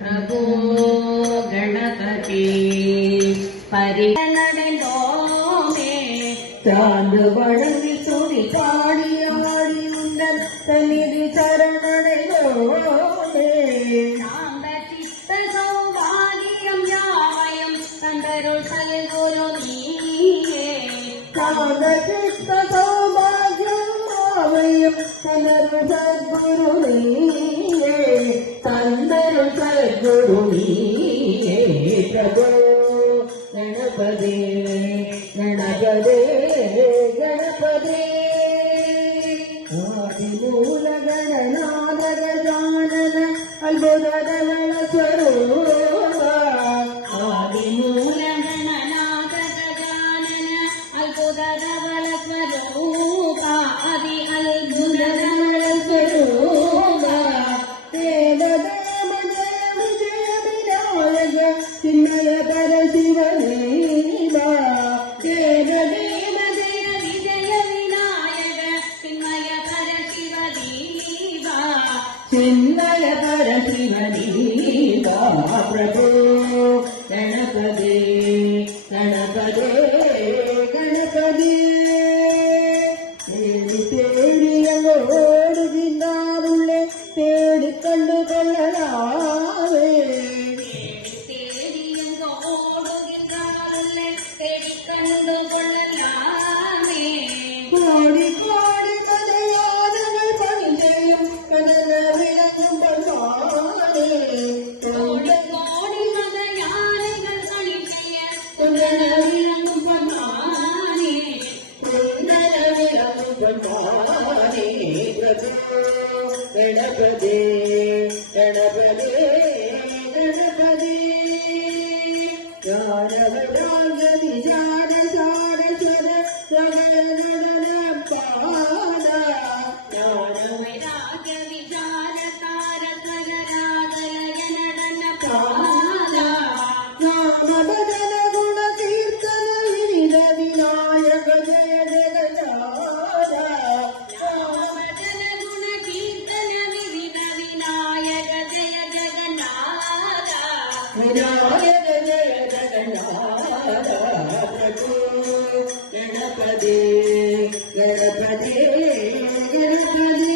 ಪ್ರಭೋ ಗಣಪತಿ ಪರಿಗಣನೆಂದೋಮೆ சார்ந்து வழங்கி துணி பாடி ஆடி உங்கள் தனிது சரணடையோனே சாந்த சித்த சௌபாகியம் யாவையும் தந்தருள் சல்குரு நீயே சாந்த சித்த சௌபாகியம் யாவையும் தந்தருள் சத்குரு நீயே தந்தருள் சத்குரு நீயே பிரபு ಗಣಪದೇ ಗಣಪದೇ ಗಣಪದೇ ಆದಿಮೂಲ ಗಣನಾದ ಗಜಾನನ ಅದ್ಭುತಗಳ ಸ್ವರೂಪ ಆದಿಮೂಲ ಗಣನಾದ ಗಜಾನನ ಅದ್ಭುತಗಳ ಸ್ವರೂಪ ಅದಿ ಅದ್ಭುತಗಳ ಸ್ವರೂಪ ದೇವ ದೇವ ಜಯ ವಿಜಯ ವಿನಾಯಕ ಚಿನ್ನಯ ಪರ ಶಿವನೇ ದೇವ ದೇವ ಜಯ ವಿಜಯ ವಿನಾಯಕ ಚಿನ್ಮಯ ಪರ ಶಿವದೀವ ಚಿನ್ಮಯ ಪರ ಶಿವದೀವ ಪ್ರಭು ಗಣಪದೇ ಗಣಪದೇ ಗಣಪದೇ ತೇಡಿ ತೇಡಿ ಓಡುಗಿದ್ದಾರುಳ್ಳೆ ತೇಡಿ ಕಂಡುಕೊಳ್ಳಲಾವೆ கோடி கோடி மலையாளங்கள் பணி செய்யும் கடல விளங்கும் பண்பாடே கோடி கோடி மலையாளங்கள் பணி செய்ய கடல விளங்கும் பண்பாடே கடல விளங்கும் பண்பாடே பிரபு கணபதே கணபதே கணபதே யாரவராக விசார சார சர சகலனுடன பாத ಯಾರವರಾಗ ವಿಚಾರ ತಾರ ಸರರಾಗಲಯನಡನ ಪಾದ ನಾಮ ಬದಲ ಗುಣ ಕೀರ್ತನ ವಿವಿಧ ವಿನಾಯಕ ಜಯ ಜಗನ್ನಾಥ ಭಜನ ಗುಣ ಕೀರ್ತನ ವಿವಿಧ ವಿನಾಯಕ ಜಯ ಜಗನ್ನಾಥ ವಿನಾಯಕ ಜಯ ಜಗನ್ನಾಥ ಪ್ರಭು ಗಣಪದೇ ಗಣಪದೇ ಗಣಪದೇ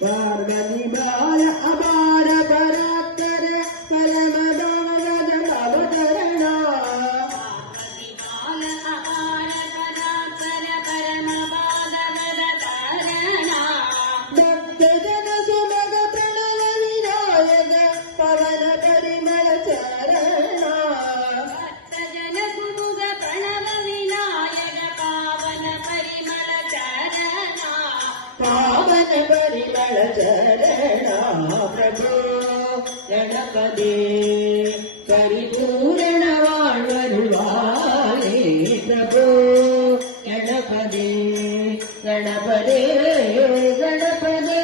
ಪಾರ್ವತಿ ಬಾಲ ಅಪಾರ ಪರಾತ್ತರ ಪರಮದಾನದ ಅವತರಣ ಬಾಲ ಅಪಾರ ಪರಾತ್ಪರ ಪರಮಪಾದವದ ತರಣ ಭಕ್ತ ಜನ ಸುಮಗ ಪ್ರಣವ ವಿನಾಯಕ ಪವನ ಪರಿಮಳ ಚರಣ ಭಕ್ತ ಜನ ಸುಮುಗ ಪ್ರಣವ ವಿನಾಯಕ ಪಾವನ ಪರಿಮಳ ಚರಣ ಪಾವನ ಪರಿಮಳ ಚರಣ ಪ್ರಭು ಗಣಪದೇ ಪರಿಪೂರ್ಣ வாழ்வருள்வாயே ಪ್ರಭು ಗಣಪದೇ ಗಣಪದೇ ಗಣಪದೇ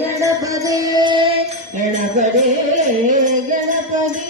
ಗಣಪದೇ ಗಣಪದೇ ಗಣಪದೇ ಗಣಪದೇ